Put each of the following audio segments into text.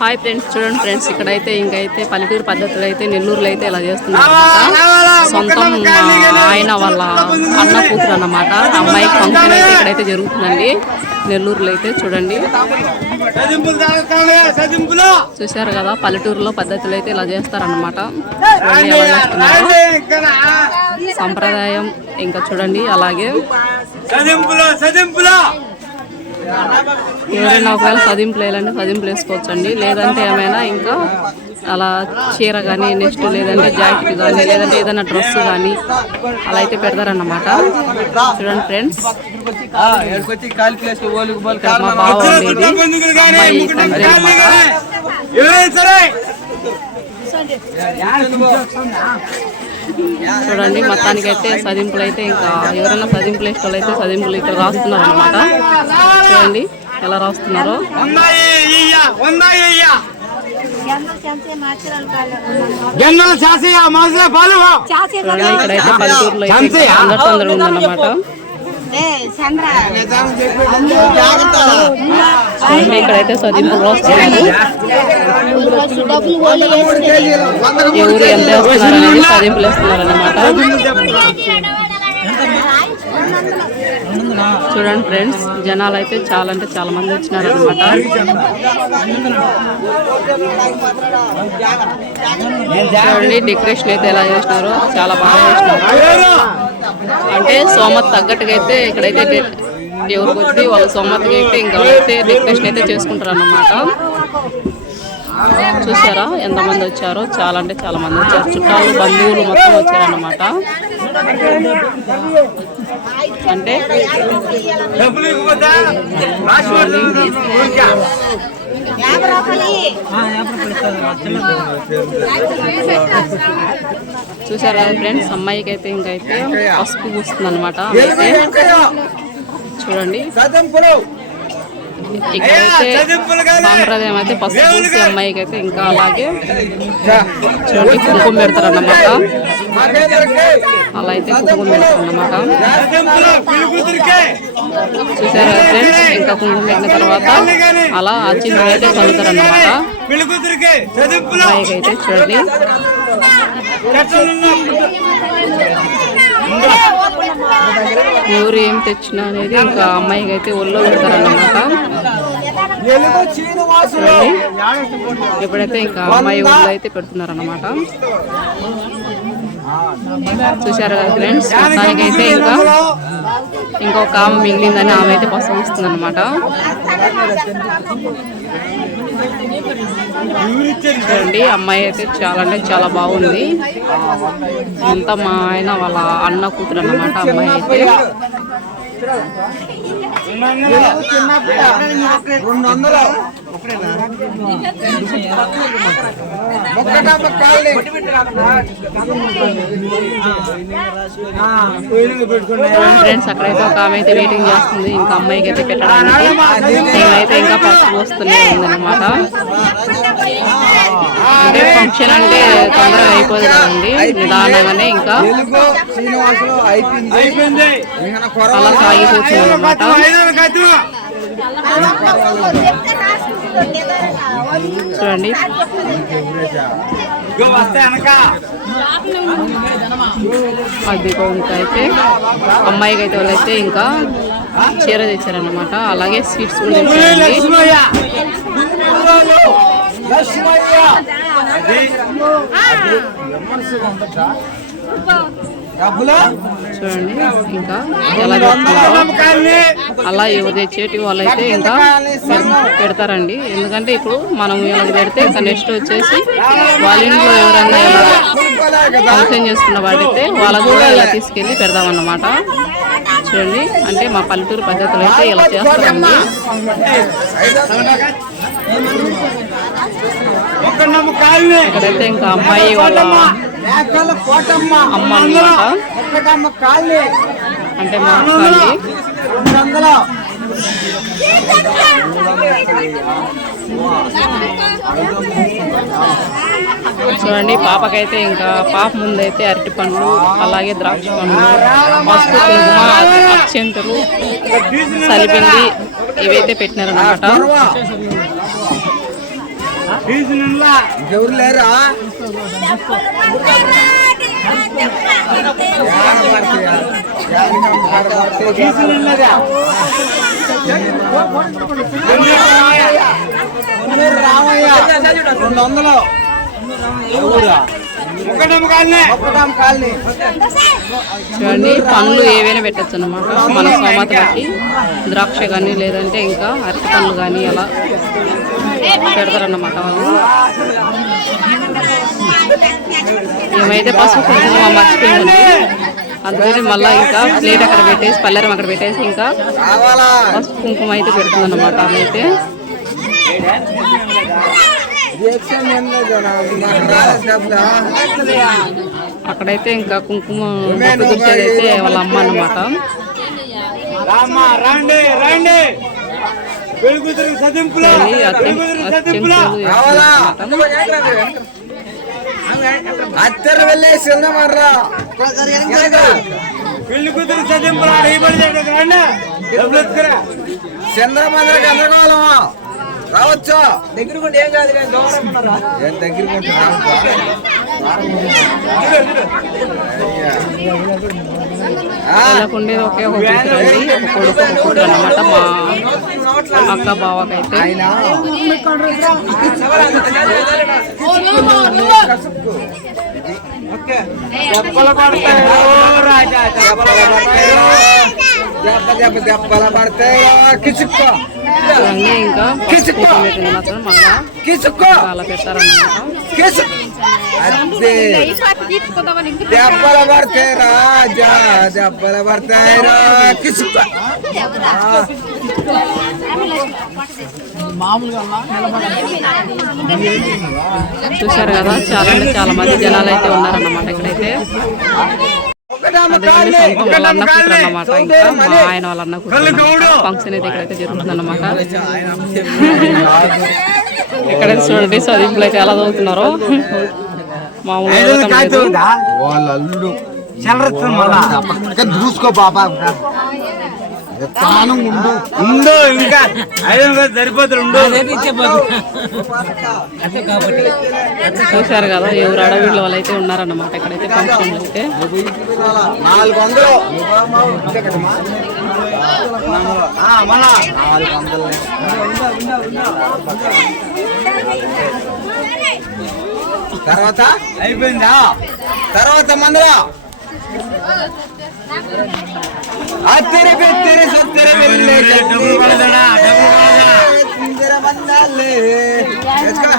Hi friends చూడండి friends ఇక్కడైతే ఇంకైతే పల్లెటూరు పద్ధతులు అయితే నెల్లూరులో అయితే ఇలా చేస్తున్నారు సొంతం ఆయన వాళ్ళ అన్న కూతురు అన్నమాట. అమ్మాయికి ఫంక్షన్ అయితే ఇక్కడైతే జరుగుతుందండి. నెల్లూరులో అయితే చూడండి. చూశారు కదా పల్లెటూరులో పద్ధతులు అయితే ఇలా ఇక్కడ. సంప్రదాయం ఇంకా చూడండి అలాగే. ఎవరైనా ఒకవేళ సదింపులు వేయాలంటే సదింపులు వేసుకోవచ్చండి లేదంటే ఏమైనా ఇంకా అలా చీర కానీ నెక్స్ట్ లేదంటే జాకెట్ కానీ లేదంటే ఏదైనా డ్రెస్ కానీ అలా అయితే పెడతారన్నమాట చూడండి ఫ్రెండ్స్ మా బావ ఉండేది తండ్రి కాళ్ళు చూడండి మొత్తానికి అయితే సదింపులు అయితే ఇంకా ఎవరైనా సదింపులు వాళ్ళు అయితే సదింపులు ఇక్కడ రాస్తున్నారు అనమాట చూడండి ఎలా రాస్తున్నారో. ఇక్కడైతే పల్లెటూరులో అందరి తొందర ఉందన్నమాట. ఇక్కడైతే సదింపులు రాస్తున్నారు ఎవరు ఎంత వేస్తున్నారు అనేది సదింపులు వేస్తున్నారు అనమాట చూడండి ఫ్రెండ్స్ జనాలు అయితే చాలా అంటే చాలా మంది వచ్చినారు అనమాట చూడండి డెకరేషన్ అయితే ఎలా చేసినారో చాలా బాగా చేసినారు. అంటే సోమత్ తగ్గట్టుగా అయితే ఇక్కడైతే ఎవరికి వచ్చి వాళ్ళ సోమత్గా అయితే ఇంకా అయితే డెకరేషన్ అయితే చేసుకుంటారు అన్నమాట చూసారా ఎంతమంది వచ్చారో? చాలా అంటే చాలా మంది వచ్చారు. చుట్టాలు బంధువులు మొత్తం వచ్చారన్నమాట. అంటే యాభై రూపాయలు చూసారు కదా ఫ్రెండ్స్ అమ్మాయికి అయితే ఇంకైతే పసుపు పూస్తుంది అనమాట చూడండి. ఇక్కడైతే సాంప్రదాయం అయితే పసుపు పూసి అమ్మాయికి అయితే ఇంకా అలాగే చూడండి కుంకుమ పెడతారన్నమాట. అలా అయితే కుంకుమ పెడతారన్నమాట. సదింపులు పిలుపుతురికే చూసారా ఫ్రెండ్స్? ఇంకా కుంకుమ పెట్టిన తర్వాత అలా అచ్చిన అయితే చదువుతారన్నమాట అమ్మాయికి అయితే చూడండి. ఎవరు ఏం తెచ్చినా అనేది ఇంకా అమ్మాయికి అయితే ఒళ్ళో పెడతారన్నమాట. ఎప్పుడైతే ఇంకా అమ్మాయి ఒళ్ళో అయితే పెడుతున్నారన్నమాట. చూశారు కదా ఫ్రెండ్స్ మొత్తానికైతే అయితే ఇంకా ఇంకొక ఆమె మిగిలిందని ఆమె అయితే పసుపు ఇస్తుంది అనమాట చూడండి అమ్మాయి అయితే చాలా అంటే చాలా బాగుంది. అంతా మా ఆయన వాళ్ళ అన్న కూతురు అన్నమాట అమ్మాయి అయితే. రెండు ఫ్రెండ్స్ అక్కడైతే ఒక ఆమె అయితే వెయిటింగ్ చేస్తుంది. ఇంకా అమ్మాయికి అయితే పెట్టడానికి. మేమైతే ఇంకా పసుపు వస్తూనే ఉందన్నమాట అంటే ఫంక్షన్ అంటే తొందరగా అయిపోదు కదండి. నిదానంగానే ఇంకా. అలా సాగిపోతుంది అనమాట చూడండి. ఇగో వస్తే వెనక. అది ఇంకా అయితే అమ్మాయికి అయితే వాళ్ళైతే ఇంకా చీర తెచ్చారనమాట అలాగే స్వీట్స్ కూడా తెచ్చారండి. చూడండి ఇంకా అలా ఎవరు తెచ్చేటి వాళ్ళైతే ఇంకా పెడ- పెడతారండి. ఎందుకంటే ఇప్పుడు మనం వీళ్ళకి పెడితే ఇంకా నెక్స్ట్ వచ్చేసి వాళ్ళ ఇంట్లో ఎవరన్నా ఫంక్షన్ చేసుకున్న వాడైతే వాళ్ళకు కూడా ఇలా తీసుకెళ్ళి పెడదామన్నమాట. చూడండి అంటే మా పల్లెటూరు పద్ధతులు అయితే ఇలా చేస్తారండి. ఇక్కడైతే ఇంకా అమ్మాయి వాళ్ళ అమ్మ అంటే మా చూడండి పాపకైతే ఇంకా పాప ముందైతే అరటి పండ్లు అలాగే ద్రాక్ష పండ్లు పసుపు కుంకుమ అక్షంతలు సలిపిండి ఇవైతే పెట్టినారనమాట ఎవరు లేరా? రామయ్య. రెండు వందలు. చూడండి పండ్లు ఏవైనా పెట్టచ్చు అనమాట మన స్తోమత బట్టి. ద్రాక్ష కానీ లేదంటే ఇంకా అరటి పండ్లు కానీ అలా. పెడతారన్నమాట వాళ్ళు. ఏమైతే పసుపు కుంకుమ మర్చిపోయింది అందుకని మళ్ళీ ఇంకా ప్లేట్ అక్కడ పెట్టేసి పల్లెరం అక్కడ పెట్టేసి ఇంకా పసుపు కుంకుమ అయితే పెడుతుంది అన్నమాట ఆమె అయితే. అక్కడైతే ఇంకా కుంకుమ బొట్టు అయితే వాళ్ళ అమ్మ అన్నమాట. అత్తరు వెళ్ళే చిన్నమర్రా పెళ్ళి కూతురు చదింపులు చంద్రమందిరికి అందగలమా రావచ్చు? దగ్గర ఏం కాదు ఏం దగ్గర కొంటే ఉండేది ఒకే ఒక కొడుకు ఒక కూతురు అన్నమాట. మా అక్క బావకైతే. డబ్బులు పడతాయి రాజా డబ్బులు పడతాయి దెబ్బ దెబ్బ దెబ్బల పడతాయి కిచుక్కో ఇవన్నీ ఇంకా మాత్రం మళ్ళా కిచుక్కో చాలా పెట్టారన్నమాట. కిసు అదే. దెబ్బల పడతాయి రాజా దెబ్బల పడతాయి రా కిచుక్కో చూశారు కదా చాలా అంటే చాలా మంది జనాలు అయితే ఉన్నారన్నమాట ఇక్కడైతే. అన్నమాట ఇంకా మా ఆయన వాళ్ళ అన్న కూతురు. ఫంక్షన్ అయితే ఇక్కడైతే జరుగుతుందన్నమాట. ఇక్కడ చూడండి చదింపులు అయితే ఎలా చదువుతున్నారో. మళ్ళా దూసుకో బాబా. ఉండు. ఇంకా వందలు సరిపోతుంది ఉండు. చూశారు కదా ఎవరు అడవిళ్ళ వాళ్ళు అయితే ఉన్నారన్నమాట. ఇక్కడైతే ఫంక్షన్ అయితే నాలుగు వందలు ఆ, మళ్ళా. నాలుగు వందలు తర్వాత? అయిపోయిందా? తర్వాత మందల? అత్తెర సత్తెర వెళ్ళే డబ్బులు డబ్బులు ఇందిర ఇంకా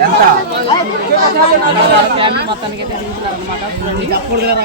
ఎంత? కదా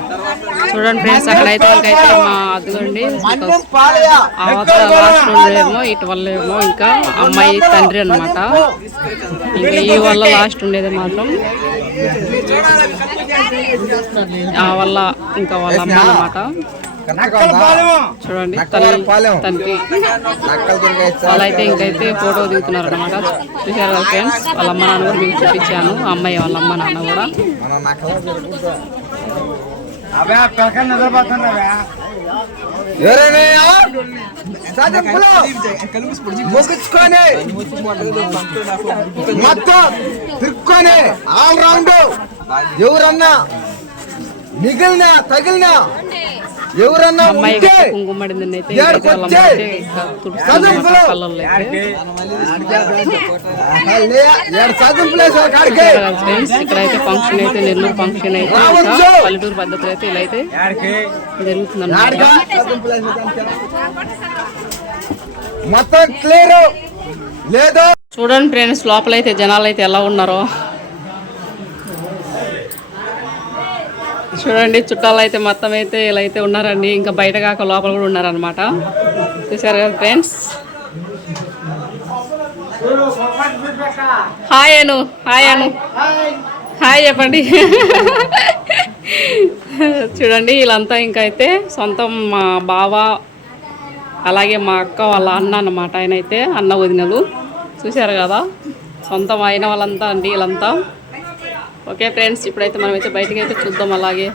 చూడండి ఫ్రెండ్స్ అక్కడైతే ఇంకైతే మా అదిగోండి అవతల లాస్ట్ ఇటు వల్ల ఏమో ఇంకా అమ్మాయి తండ్రి అన్నమాట. ఇంకా ఈ వల్ల లాస్ట్ ఉండేది మాత్రం. ఆ వల్ల ఇంకా వాళ్ళ అమ్మ అన్నమాట. చూడండి తల్లి తండ్రి. వాళ్ళైతే ఇంకైతే ఫోటో దిగుతున్నారు అనమాట చూసారు ఫ్రెండ్స్ వాళ్ళ అమ్మ నాన్న కూడా మీకు చూపించాను అమ్మాయి వాళ్ళ అమ్మ నాన్న కూడా. ముగించుకొని మొత్తం తిరుక్కొని ఆల్ రౌండ్ ఎవరన్నా మిగిలిన తగిలిన ఎవరన్నా అమ్మాయి పడిందని అయితే అమ్మ అయితే ఫంక్షన్ అయితే నెల్లూరు ఫంక్షన్ అయితే పల్లెటూరు పద్ధతులు అయితే ఇలా అయితే జరుగుతుంది మొత్తం క్లియర్ లేదు? చూడండి ఫ్రెండ్స్ లోపల అయితే జనాలు అయితే ఎలా ఉన్నారో. చూడండి చుట్టాలు అయితే మొత్తం అయితే ఇలా అయితే ఉన్నారండి. ఇంకా బయట కాక లోపల కూడా ఉన్నారనమాట చూసారు కదా friends? Hi Anu hi Anu. Hi చెప్పండి. చూడండి వీళ్ళంతా ఇంకా అయితే సొంతం మా బావ అలాగే మా అక్క వాళ్ళ అన్న అన్నమాట. ఆయన అయితే అన్న వదినలు. చూశారు కదా? సొంతం అయిన వాళ్ళంతా అండి వీళ్ళంతా. ఓకే ఫ్రెండ్స్ ఇప్పుడైతే మనమైతే బయటకైతే అయితే చూద్దాం అలాగే.